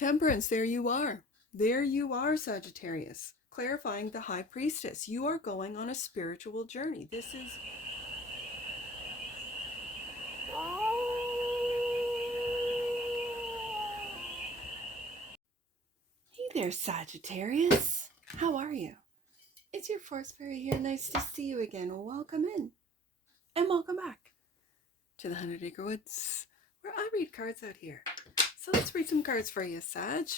Temperance, there you are. There you are, Sagittarius. Clarifying the High Priestess. You are going on a spiritual journey. This is... Hey there, Sagittarius. How are you? It's your Force Fairy here. Nice to see you again. Welcome in. And welcome back to the 100 Acre Woods, where I read cards out here. So let's read some cards for you, Sag.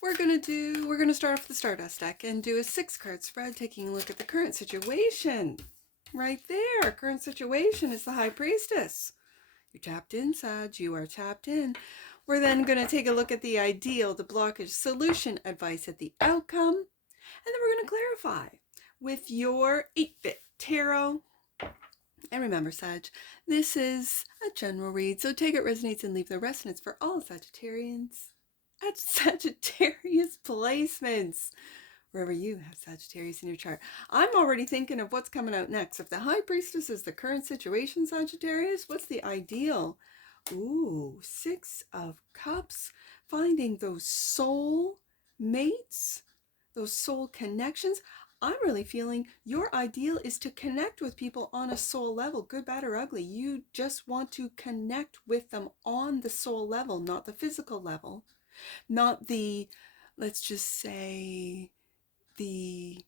We're gonna start off the Stardust deck and do a 6-card spread, taking a look at the current situation. Right there, current situation is the High Priestess. You're tapped in, Sag. You are tapped in. We're then going to take a look at the ideal, the blockage, solution, advice at the outcome. And then we're going to clarify with your 8-bit tarot. And remember, Sag, this is a general read, so take it resonates and leave the rest. And it's for all Sagittarians at Sagittarius placements. Wherever you have Sagittarius in your chart. I'm already thinking of what's coming out next. If the High Priestess is the current situation, Sagittarius, what's the ideal? Ooh, 6 of Cups. Finding those soul mates, those soul connections. I'm really feeling your ideal is to connect with people on a soul level, good, bad, or ugly. You just want to connect with them on the soul level, not the physical level, not the, let's just say, the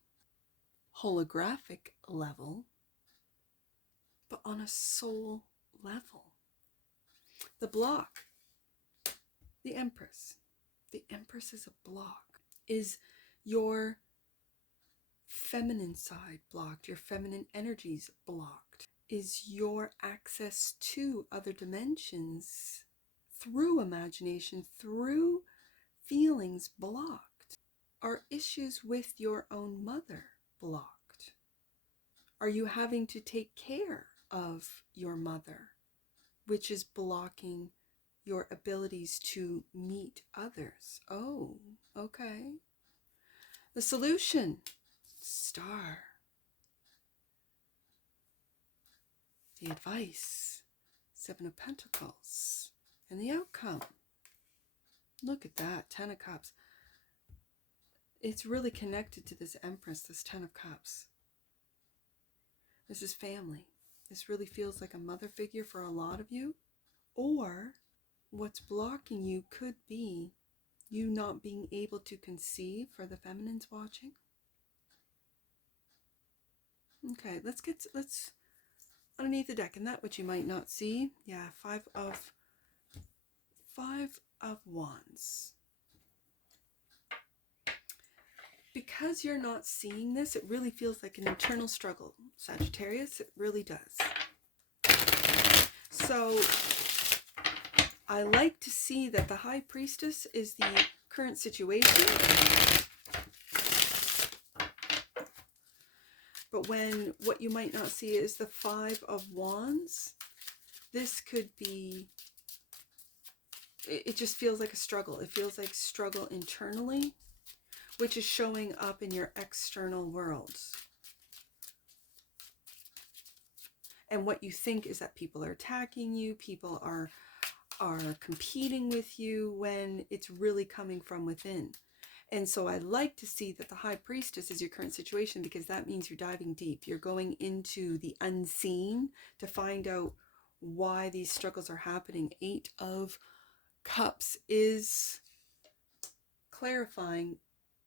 holographic level, but on a soul level. The block, the Empress. The Empress is a block. Is your feminine side blocked? Your feminine energies blocked? Is your access to other dimensions through imagination, through feelings blocked? Are issues with your own mother blocked? Are you having to take care of your mother, which is blocking your abilities to meet others? Oh, okay. The solution, Star. The advice, 7 of Pentacles. And the outcome. Look at that, 10 of Cups. It's really connected to this Empress, this 10 of Cups. This is family. This really feels like a mother figure for a lot of you. Or what's blocking you could be you not being able to conceive, for the feminines watching. Okay, let's underneath the deck, and that which you might not see. Yeah, 5 of Wands. Because you're not seeing this, it really feels like an internal struggle, Sagittarius. It really does. So I like to see that the High Priestess is the current situation. But when what you might not see is the 5 of Wands, this could be, it just feels like a struggle. It feels like struggle internally, which is showing up in your external world. And what you think is that people are attacking you, people are competing with you, when it's really coming from within. And so I like to see that the High Priestess is your current situation, because that means you're diving deep. You're going into the unseen to find out why these struggles are happening. 8 of Cups is clarifying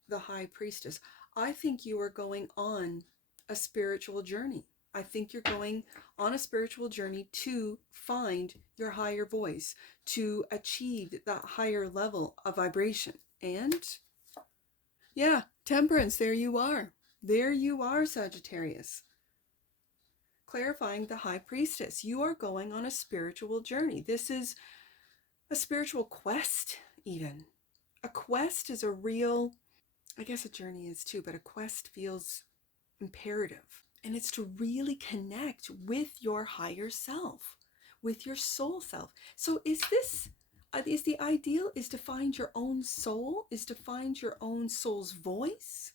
the High Priestess. I think you are going on a spiritual journey. I think you're going on a spiritual journey to find your higher voice, to achieve that higher level of vibration. And yeah, Temperance, there you are. There you are, Sagittarius. Clarifying the High Priestess. You are going on a spiritual journey. This is a spiritual quest, even. A quest is a real, I guess a journey is too, but a quest feels imperative. And it's to really connect with your higher self, with your soul self. So is the ideal is to find your own soul, is to find your own soul's voice,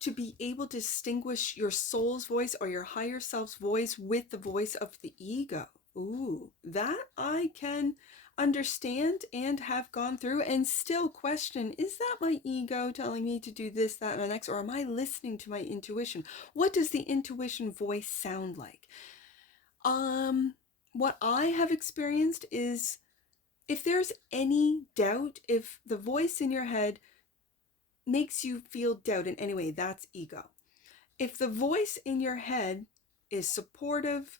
to be able to distinguish your soul's voice or your higher self's voice with the voice of the ego. Ooh, that I can understand and have gone through and still question, is that my ego telling me to do this, that, and the next, or am I listening to my intuition? What does the intuition voice sound like? What I have experienced is, if there's any doubt, if the voice in your head makes you feel doubt in any way, that's ego. If the voice in your head is supportive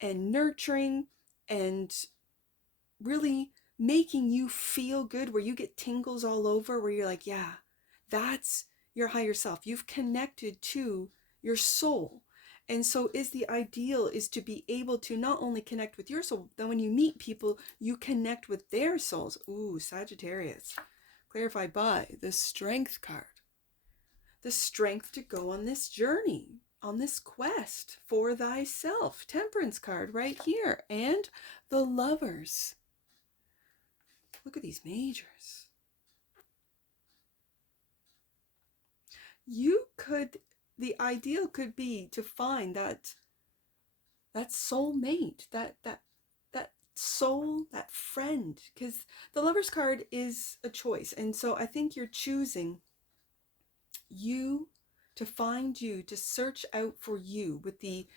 and nurturing and really making you feel good, where you get tingles all over, where you're like, yeah, that's your higher self. You've connected to your soul. And so is the ideal is to be able to not only connect with your soul, then when you meet people, you connect with their souls. Ooh, Sagittarius. Clarified by the Strength card. The strength to go on this journey, on this quest for thyself. Temperance card right here. And the Lovers. Look at these majors. The ideal could be to find that soulmate, that soul, that friend, because the Lovers card is a choice. And so I think you're choosing you, to find you, to search out for you with the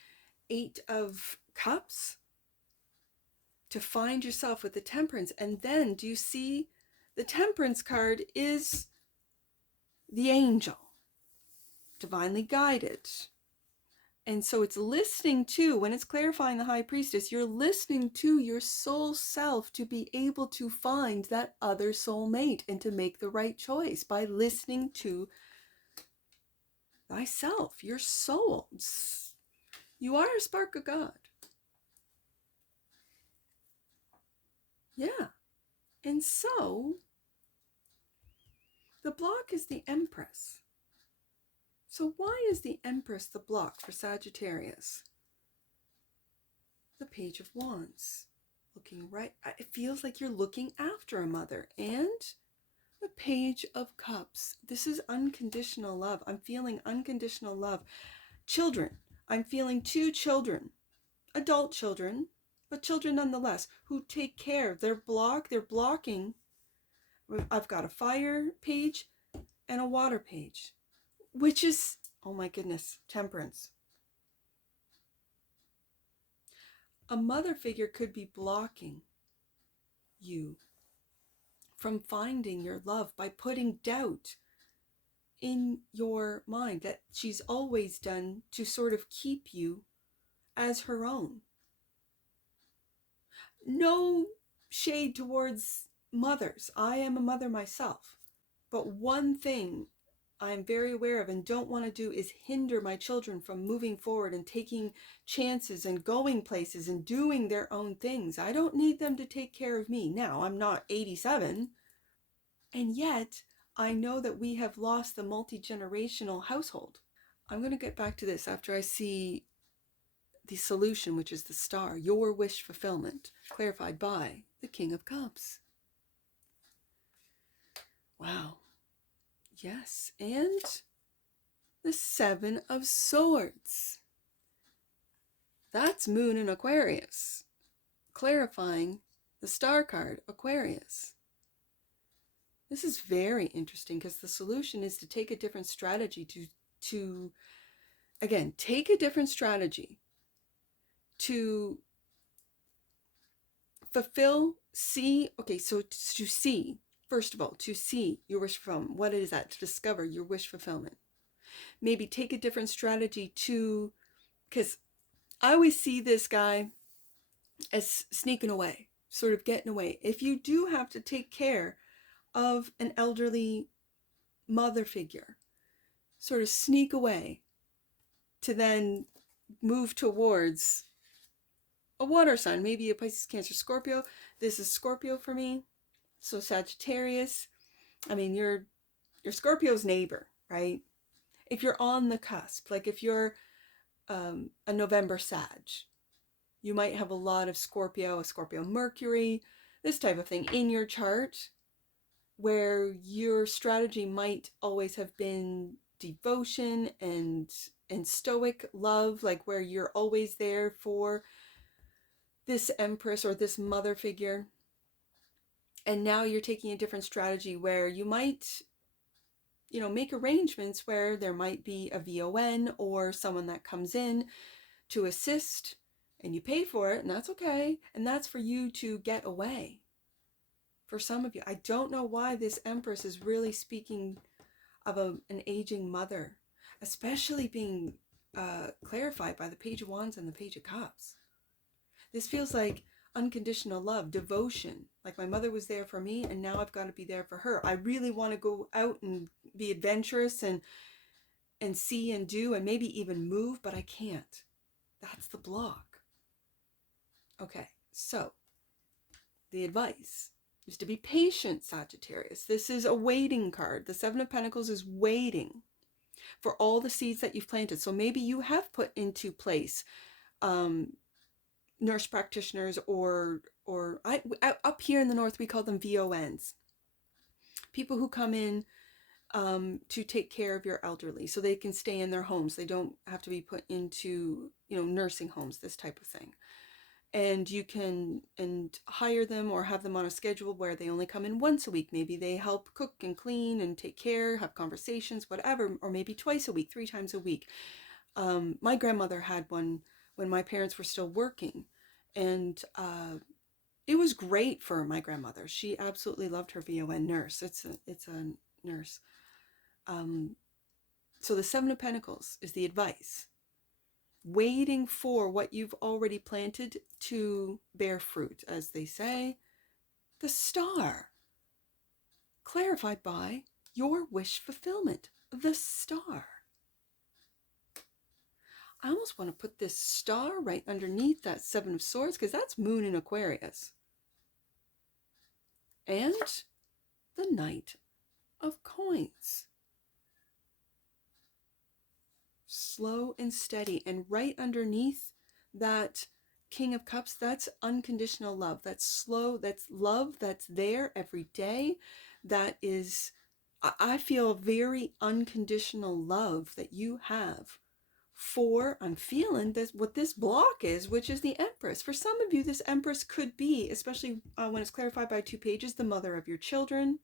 8 of Cups, to find yourself with the Temperance. And then do you see the Temperance card is the angel, divinely guided. And so it's listening to, when it's clarifying the High Priestess, you're listening to your soul self to be able to find that other soulmate and to make the right choice by listening to thyself, your soul. You are a spark of God. Yeah. And so the block is the Empress. So why is the Empress the block for Sagittarius? The Page of Wands. Looking right, it feels like you're looking after a mother. And the Page of Cups. This is unconditional love. I'm feeling unconditional love. Children. I'm feeling 2 children. Adult children, but children nonetheless, who take care. They're blocking. I've got a fire page and a water page, which is, oh my goodness, Temperance. A mother figure could be blocking you from finding your love by putting doubt in your mind that she's always done to sort of keep you as her own. No shade towards mothers. I am a mother myself. But one thing I'm very aware of and don't want to do is hinder my children from moving forward and taking chances and going places and doing their own things. I don't need them to take care of me. Now, I'm not 87. And yet, I know that we have lost the multi-generational household. I'm going to get back to this after I see the solution, which is the Star, your wish fulfillment, clarified by the King of Cups. Wow. Yes, and the 7 of Swords. That's Moon in Aquarius, clarifying the Star card, Aquarius. This is very interesting because the solution is to take a different strategy to again, take a different strategy to fulfill, see, okay, so to see, first of all, to see your wish fulfillment. What is that? To discover your wish fulfillment. Maybe take a different strategy to, because I always see this guy as sneaking away, sort of getting away. If you do have to take care of an elderly mother figure, sort of sneak away to then move towards a water sign, maybe a Pisces, Cancer, Scorpio. This is Scorpio for me. So Sagittarius, I mean, you're Scorpio's neighbor, right? If you're on the cusp, like if you're a November Sag, you might have a lot of Scorpio, a Scorpio Mercury, this type of thing in your chart, where your strategy might always have been devotion and stoic love, like where you're always there for this Empress or this mother figure. And now you're taking a different strategy where you might, you know, make arrangements where there might be a VON or someone that comes in to assist, and you pay for it, and that's okay. And that's for you to get away. For some of you, I don't know why this Empress is really speaking of an aging mother, especially being clarified by the Page of Wands and the Page of Cups. This feels like unconditional love, devotion. Like my mother was there for me, and now I've got to be there for her. I really want to go out and be adventurous and see and do and maybe even move, but I can't. That's the block. Okay, so the advice is to be patient, Sagittarius. This is a waiting card. The Seven of Pentacles is waiting for all the seeds that you've planted. So maybe you have put into place nurse practitioners or up here in the north we call them VONs. People who come in to take care of your elderly so they can stay in their homes. They don't have to be put into, you know, nursing homes, this type of thing. And you can hire them or have them on a schedule where they only come in once a week. Maybe they help cook and clean and take care, have conversations, whatever, or maybe twice a week, 3 times a week. My grandmother had one when my parents were still working, and it was great for my grandmother. She absolutely loved her VON nurse. It's a nurse. So the Seven of Pentacles is the advice. Waiting for what you've already planted to bear fruit, as they say. The Star, clarified by your wish fulfillment. The Star. I almost want to put this star right underneath that Seven of Swords, because that's Moon in Aquarius. And the Knight of Coins. Slow and steady, and right underneath that King of Cups, that's unconditional love. That's slow, that's love that's there every day. That is, I feel, very unconditional love that you have for, I'm feeling this, what this block is, which is the Empress. For some of you, this Empress could be, especially when it's clarified by 2 pages, the mother of your children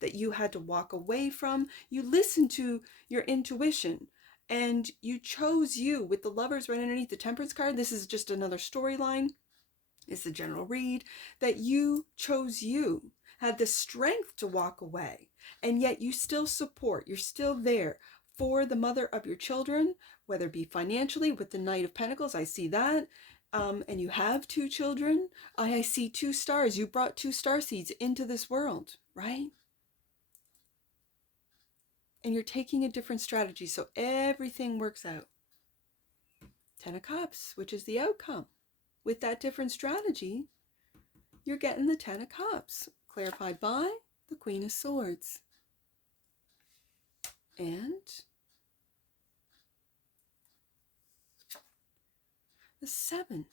that you had to walk away from. You listened to your intuition, and you chose you with the Lovers right underneath the Temperance card. This is just another storyline. It's the general read that you chose you, had the strength to walk away, and yet you still support. You're still there for the mother of your children, whether it be financially with the Knight of Pentacles. I see that. And you have 2 children. I see 2 stars. You brought 2 star seeds into this world, right? And you're taking a different strategy, so everything works out. 10 of Cups, which is the outcome. With that different strategy, you're getting the 10 of Cups, clarified by the Queen of Swords. And the 7,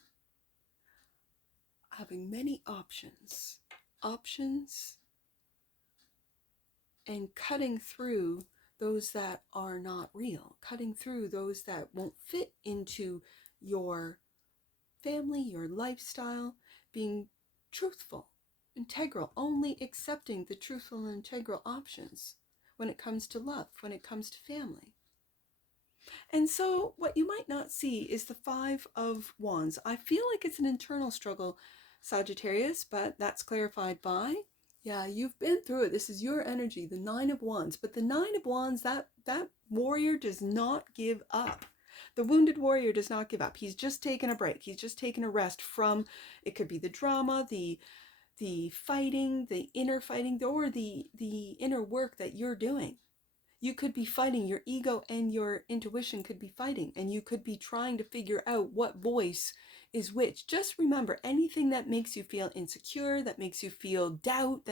having many options. And cutting through those that are not real, cutting through those that won't fit into your family, your lifestyle, being truthful, integral, only accepting the truthful and integral options when it comes to love, when it comes to family. And so what you might not see is the 5 of Wands. I feel like it's an internal struggle, Sagittarius, but that's clarified by, yeah, you've been through it. This is your energy, the 9 of Wands. But the 9 of Wands, that warrior does not give up. The wounded warrior does not give up. He's just taken a break. He's just taken a rest from, it could be the drama, the fighting, the inner fighting, or the inner work that you're doing. You could be fighting, your ego and your intuition could be fighting, and you could be trying to figure out what voice is which. Just remember, anything that makes you feel insecure, that makes you feel doubt,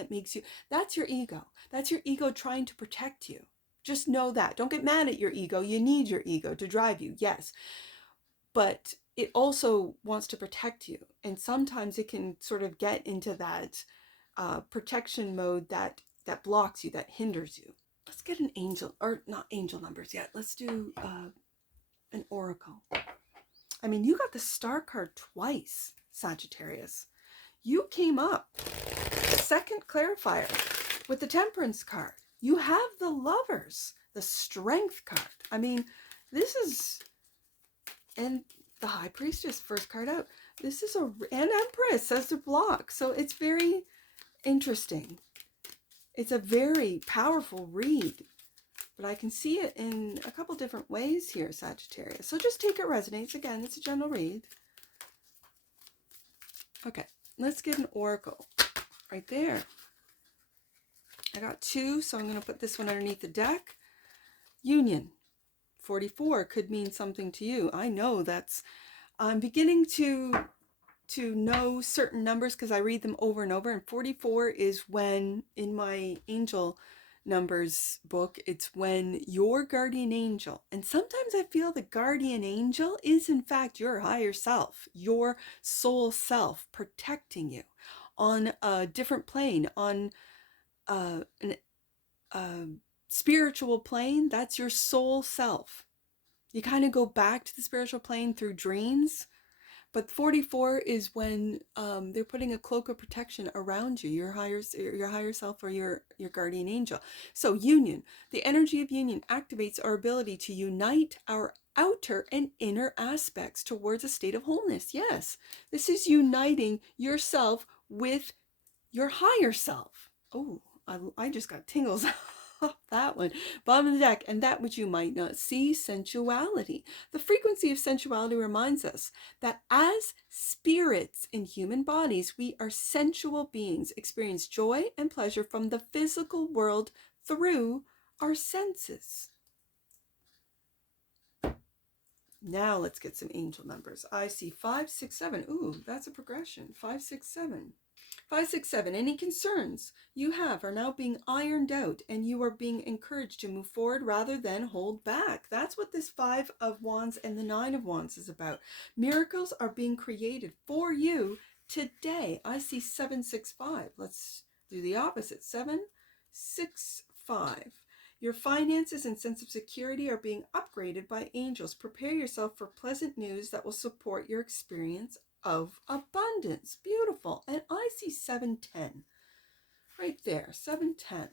that's your ego. That's your ego trying to protect you. Just know that. Don't get mad at your ego. You need your ego to drive you, yes. But it also wants to protect you. And sometimes it can sort of get into that protection mode that blocks you, that hinders you. Let's get an angel, or not angel numbers yet. Let's do an oracle. I mean, you got the Star card twice, Sagittarius. You came up second clarifier with the Temperance card. You have the Lovers, the Strength card. I mean, this is, and the High Priestess, first card out. This is and Empress says to block. So it's very interesting. It's a very powerful read, but I can see it in a couple different ways here, Sagittarius. So just take it resonates. Again, it's a general read. Okay, let's get an oracle right there. I got 2, so I'm going to put this one underneath the deck. Union. 44 could mean something to you. I know I'm beginning to know certain numbers because I read them over and over. And 44 is when, in my angel numbers book, it's when your guardian angel, and sometimes I feel the guardian angel is in fact your higher self, your soul self, protecting you on a different plane, on a spiritual plane. That's your soul self. You kind of go back to the spiritual plane through dreams. But 44 is when they're putting a cloak of protection around you, your higher self or your guardian angel. So union, the energy of union activates our ability to unite our outer and inner aspects towards a state of wholeness. Yes, this is uniting yourself with your higher self. Oh, I just got tingles off that one. Bottom of the deck, and that which you might not see, sensuality. The frequency of sensuality reminds us that as spirits in human bodies, we are sensual beings, experience joy and pleasure from the physical world through our senses. Now let's get some angel numbers. I see 5, 6, 7. Ooh, that's a progression. 5, 6, 7. 5, 6, 7. Any concerns you have are now being ironed out, and you are being encouraged to move forward rather than hold back. That's what this 5 of Wands and the 9 of Wands is about. Miracles are being created for you today. I see 7, 6, 5. Let's do the opposite. 7, 6, 5. Your finances and sense of security are being upgraded by angels. Prepare yourself for pleasant news that will support your experience of abundance. Beautiful. And I see 710 right there. 710.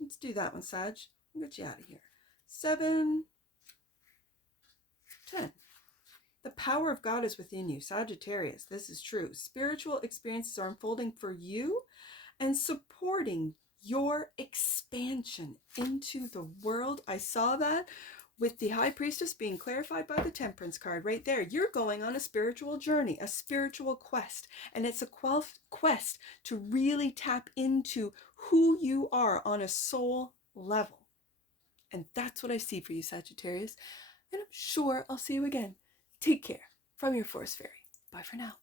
Let's do that one, Sag. I'll get you out of here. 710. The power of God is within you, Sagittarius. This is true. Spiritual experiences are unfolding for you and supporting your expansion into the world. I saw that with the High Priestess being clarified by the Temperance card right there. You're going on a spiritual journey, a spiritual quest, and it's a quest to really tap into who you are on a soul level. And that's what I see for you, Sagittarius. And I'm sure I'll see you again. Take care from your Force Fairy. Bye for now.